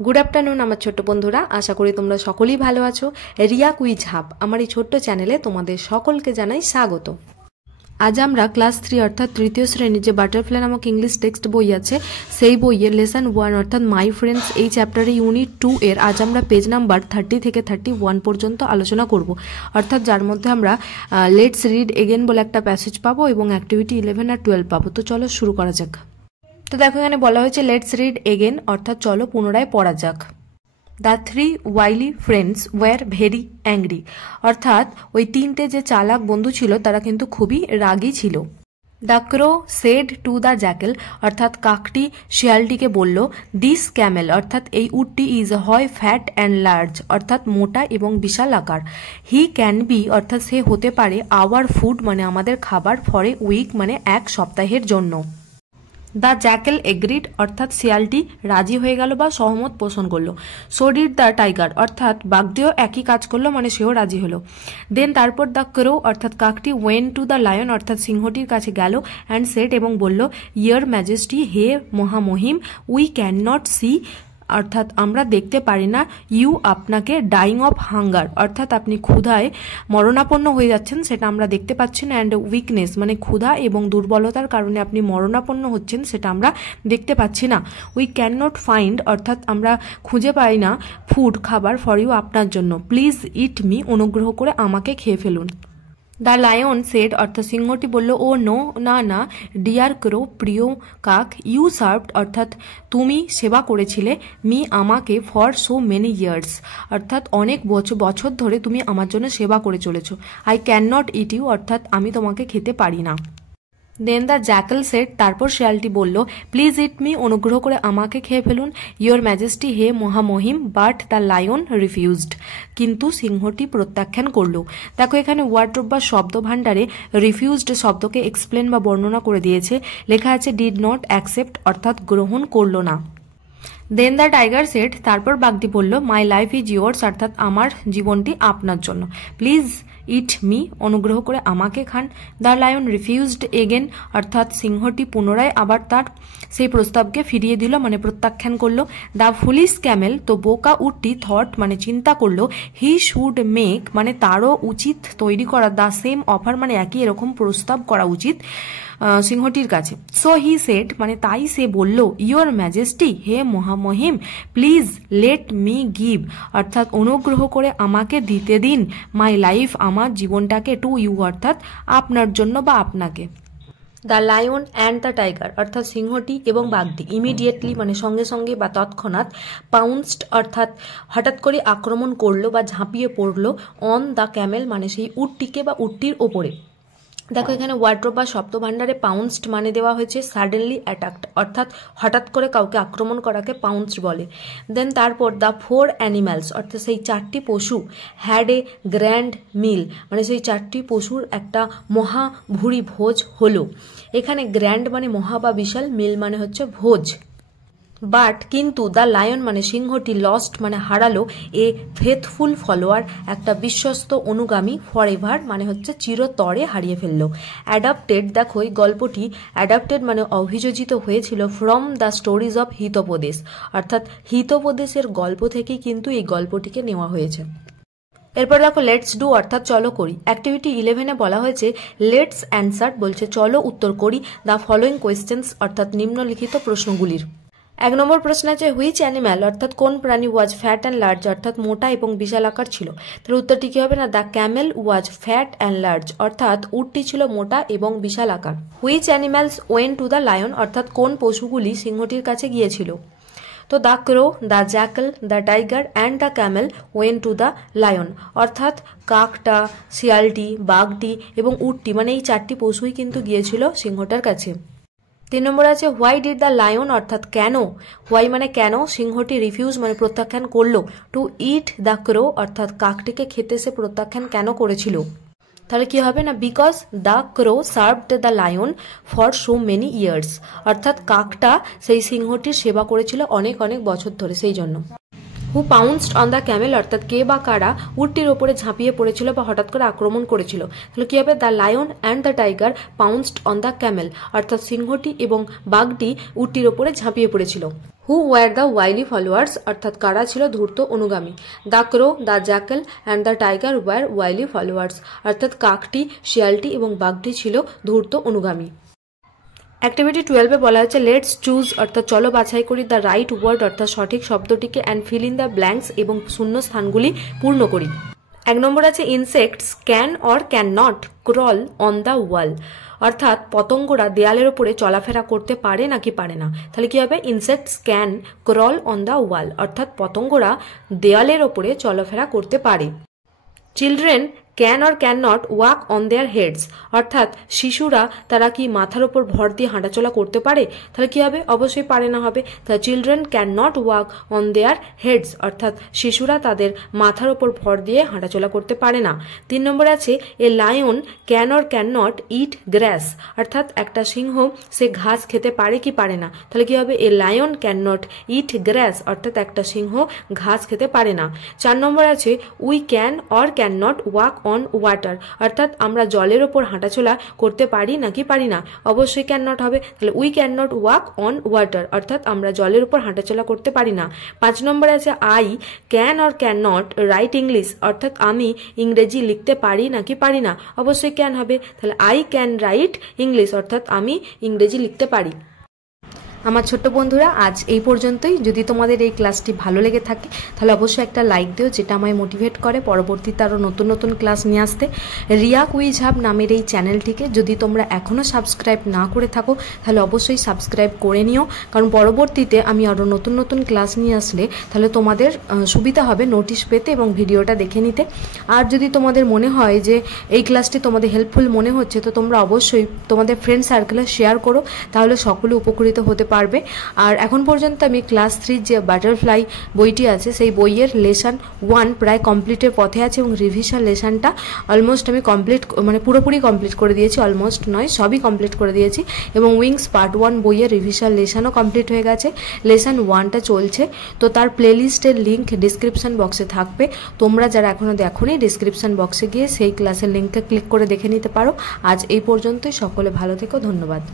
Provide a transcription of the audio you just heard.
Good afternoon आमार छोट्ट बंधुरा आशा करी तोमरा सकलेई भालो आछो। रिया कुइज हाब आमार एई छोट्ट चैनेले तोमादेर सकलके जानाई स्वागत। आज आमरा क्लास 3 अर्थात तृतीय श्रेणी जे बाटारफ्लाई नामक इंग्लिश टेक्सट बई आछे सेई बइयेर लेसन 1 अर्थात माई फ्रेंड्स एई चैप्टारे यूनिट 2 एर आज आमरा पेज नम्बर 30 থেকে 31 पर्यन्त आलोचना करब। अर्थात जार मध्य आमरा लेट्स रीड एगेन बोले एकटा पैसेज पाबो एबं एक्टिविटी 11 और 12 पाबो। तो चलो शुरू करा जाक। तो देखो एखाने बला हयेछे लेट्स रीड एगेन अर्थात चलो पुनराय पढ़ा जाक। The three wily friends were very angry अर्थात ओई तीनटे जे चालाक बंधु छिलो तारा किन्तु खुबই रागी छिलो। The crow said to the jackal अर्थात काकटी शियालटीके बोललो this camel अर्थात এই উটটি is হয় fat and large अर्थात मोटा एवं विशाल आकार। He can be अर्थात से होते पारे our food माने आमादेर खाबार for a week माने एक सप्ताहेर जन्य। द जैकेल एग्रीड अर्थात शियालटी राजी हो गेल बा सहमत पोषण करलो। सो डिड द टाइगर अर्थात बाघटिও একই কাজ করলো মানে সেও রাজি হলো। দেন তারপর द ক্রো অর্থাৎ কাকটি ওয়েন্ট টু द লায়ন অর্থাৎ সিংহটির কাছে গেল এন্ড সেড এবং বলল ইয়োর ম্যাজেস্টি হে মহামহিম উই ক্যান নট সি अर्थात आमरा देखते पारी ना यू आपनाके डाइंग अफ हांगार अर्थात अपनी क्षुधाय मरणापन्न हो जाच्छेन सेटा आमरा देखते पाচ্ছি ना एंड उइकनेस माने क्षुधा एवं दुर्बलतार कारणे अपनी मरणापन्न होच्छेन सेटा आमरा देखते पाচ্ছি ना। उई कैन नट फाइंड अर्थात आमरा खुঁজে पाई ना फूड खाबार फर यू आपनार जन्य प्लिज इट मी अनुग्रह करे आमाके खेয়ে ফেলুন। द लायन सेड अर्थात सिंहटी बोलो ओ नो ना ना डियर क्रो प्रिय काक यू सार्वड अर्थात तुमी सेवा करेछिले मी आमाके फर सो मेनी इयार्स अर्थात अनेक बछर धरे तुमी आमार जन्य सेवा करे चलेछो। I can not eat you अर्थात आमी तोमाके खेते पारी ना। देन द जैकल सेड तारपर शियालटी बोललो प्लिज इट मी अनुग्रह करे आमाके खेয়ে ফেলুন योर मैजेस्टी हे महामहिम बाट द लायन रिफ्यूज्ड किन्तु सिंहटी प्रत्याख्यान करलो। देखो एखाने वार्डरोब बा शब्द भाण्डारे रिफ्यूज्ड शब्दके एक्सप्लेन बा बर्णना करे दिएछे लेखा आछे डिड नट एक्सेप्ट अर्थात ग्रहण करलो ना। देन द टाइगर सेड तारपर बाघटी बोललो माई लाइफ इज योर्स अर्थात आमार जीवनटी आपनार जन्य प्लिज इट मी अनुग्रह करे आमाके खान। द लायन रिफ्यूज्ड एगेन अर्थात सिंहटी पुनराय आबार तार सेई प्रस्तावके फिरिये दिल माने प्रत्याख्यान करलो। द फुलिश कैमेल तो बोका उटटी थट माने चिंता करलो ही शुड मेक माने तारो उचित तैरी करा द सेम अफार माने एकई एरकम प्रस्ताव करा उचित सिंहटिर काछे। सो ही सेड माने ताई से बोललो योर मैजेस्टी हे महामहिम प्लिज लेट मी गिव अर्थात अनुग्रह करे आमाके दिते दिन माई लाइफ आमार जीवनटाके टू यू अर्थात आपनार जन्य बा आपनाके। The lion and the tiger अर्थात सिंहटी एवं बाघटी इमिडिएटली माने संगे संगे बा तत्क्षणात पाउंसड अर्थात हठात् करे आक्रमण करलो बा झाँपिए पड़लो ऑन द कैमेल माने सेई उटटिके बा उटटिर ओपरे। देखो एखाने वार्डरोब बा शब्द भाण्डारे पाउंसड माने देवा हयेछे साडेनलि अटैक्ट अर्थात हठात् करे काउके आक्रमण कराके पाउंसड बोले। देन तारपर द फोर एनिमल्स अर्थात सेई चारटी पशु हैड ए ग्रैंड मिल माने सेई चारटी पशुर एकटा महा भुरी भोज हलो। एखाने ग्रैंड माने महा बा विशाल मिल माने हच्छे भोज बाट किन्तु द लायन माने सिंहटी लस्ट माने हारालो ए फेथफुल फलोअर एकटा विश्वस्त अनुगामी फरएभार माने हच्छे चिरतरे हारिये फेललो। अ্যাডাপ্টেড देखो गल्पटी अ্যাডাপ্টেড माने अभियोजित हयेछिलो from the stories of Hitopadesha अर्थात हितोपदेशेर गल्प थेकेई किन्तु एई गल्पटिके नेওয়া হয়েছে। এরপর দেখো লেটস ডু অর্থাৎ চলো করি। অ্যাক্টিভিটি 11 বলা হয়েছে লেটস অ্যানসার বলছে চলো উত্তর করি দ্য ফলোইং কোয়েশ্চেন্স অর্থাৎ নিম্নলিখিত প্রশ্নগুলির। एक नम्बर प्रश्न আছে হুইচ অ্যানিম্যাল অর্থাৎ কোন প্রাণী ওয়াজ ফ্যাট অ্যান্ড লার্জ অর্থাৎ মোটা এবং বিশাল আকার ছিল। তার উত্তরটি কি হবে না the camel was fat and large অর্থাৎ উটটি ছিল মোটা এবং বিশাল আকার। Which animals went to the lion অর্থাৎ কোন পশুগুলি সিংহটির কাছে গিয়েছিল। তো the crow the jackal the tiger and the camel went to the lion অর্থাৎ কাকটা শিয়ালটি বাঘটি এবং উটটি মানে এই চারটি পশুই কিন্তু গিয়েছিল সিংহটার কাছে। 3 নম্বর আছে হোয়াই ডিড দ্য লায়ন অর্থাৎ কেন হোয়াই মানে কেন সিংহটি রিফিউজ মানে প্রত্যাখ্যান করলো টু ইট দ্য ক্রো অর্থাৎ কাকটিকে খেতে সে প্রত্যাখ্যান কেন করেছিল। তাহলে কি হবে না because the crow served the lion for so many years অর্থাৎ কাকটা সেই সিংহটির সেবা করেছিল অনেক অনেক বছর ধরে সেই জন্য। হু পাউন্সড অন দ্য ক্যামেল, অর্থাৎ কে বা কারা উটটির ওপরে ঝাঁপিয়ে পড়েছিল বা হঠাৎ করে আক্রমণ করেছিল। তাহলে কি হবে? The lion and the tiger pounced on the camel, অর্থাৎ সিংহটি এবং বাঘটি উটটির ওপরে ঝাঁপিয়ে পড়েছিল। Who were the wily followers, অর্থাৎ কারা ছিল ধূর্ত অনুগামী। The crow, the jackal and the tiger were wily followers, অর্থাৎ কাকটি, শিয়ালটি এবং বাঘটি ছিল ধূর্ত অনুগামী। অ্যাক্টিভিটি 12-এ বলা হচ্ছে লেটস চুজ, অর্থাৎ চলো বাছাই করি দ্য রাইট ওয়ার্ড, অর্থাৎ সঠিক শব্দটিকে, and fill in the blanks, এবং শূন্য স্থানগুলি পূর্ণ করি। 1 নম্বর আছে insects can or can not crawl on the wall, অর্থাৎ পতঙ্গরা দেয়ালের ওপরে চলাফেরা করতে পারে নাকি পারে না। তাহলে কি হবে? Insects can crawl on the wall, অর্থাৎ পতঙ্গরা দেয়ালের ওপরে চলাফেরা করতে পারে। Children can or can not walk on their heads, অর্থাৎ শিশুরা তারা কি মাথার ওপর ভর দিয়ে হাঁটাচলা করতে পারে? তাহলে কি হবে? অবশ্যই পারে না হবে। তাহলে children can not walk on their heads, অর্থাৎ শিশুরা তাদের মাথার ওপর ভর দিয়ে হাঁটাচলা করতে পারে না। 3 নম্বর আছে a lion can or can not eat grass, অর্থাৎ একটা সিংহ সে ঘাস খেতে পারে কি পারে না। তাহলে কি হবে? এ lion can not eat grass, অর্থাৎ একটা সিংহ ঘাস খেতে পারে না। 4 নম্বর আছে we can or can not walk on water, অর্থাৎ আমরা জলের ওপর হাঁটাচলা করতে পারি নাকি পারি না। অবশ্যই ক্যান নট হবে। তাহলে we can not walk on water, অর্থাৎ আমরা জলের উপর হাঁটাচলা করতে পারি না। 5 নম্বর আছে I can or can not right English, অর্থাৎ আমি ইংরেজি লিখতে পারি নাকি পারি না। অবশ্যই ক্যান হবে। তাহলে আই ক্যান রাইট ইংলিশ, অর্থাৎ আমি ইংরেজি লিখতে পারি। আমার ছোট্ট বন্ধুরা, আজ এই পর্যন্তই। যদি তোমাদের এই ক্লাসটি ভালো লেগে থাকে তাহলে অবশ্যই একটা লাইক দিও, যেটা আমায় মোটিভেট করে পরবর্তীতে আরও নতুন নতুন ক্লাস নিয়ে আসতে। রিয়া কুইজ হাব নামের এই চ্যানেলটিকে যদি তোমরা এখনও সাবস্ক্রাইব না করে থাকো তাহলে অবশ্যই সাবস্ক্রাইব করে নিও, কারণ পরবর্তীতে আমি আরও নতুন নতুন ক্লাস নিয়ে আসলে তাহলে তোমাদের সুবিধা হবে নোটিশ পেতে এবং ভিডিওটা দেখে নিতে। আর যদি তোমাদের মনে হয় যে এই ক্লাসটি তোমাদের হেল্পফুল মনে হচ্ছে, তো তোমরা অবশ্যই তোমাদের ফ্রেন্ড সার্কেলে শেয়ার করো, তাহলে সকলে উপকৃত হতে পারবে। আর এখন পর্যন্ত আমি ক্লাস 3 যে বাটারফ্লাই বইটি আছে সেই বইয়ের লেসন 1 প্রায় কমপ্লিটের পথে আছে, এবং রিভিশন লেসনটা অলমোস্ট আমি পুরোপুরি কমপ্লিট করে দিয়েছি, অলমোস্ট নয় সবই কমপ্লিট করে দিয়েছি। এবং উইংস পার্ট 1 বইয়ের রিভিশন লেসনও কমপ্লিট হয়ে গেছে, লেসন 1টা চলছে। তো তার প্লেলিস্টের লিঙ্ক ডিসক্রিপশন বক্সে থাকবে, তোমরা যারা এখনও দেখোনি ডিসক্রিপশন বক্সে গিয়ে সেই ক্লাসের লিঙ্কে ক্লিক করে দেখে নিতে পারো। আজ এই পর্যন্তই, সকলে ভালো থেকো, ধন্যবাদ।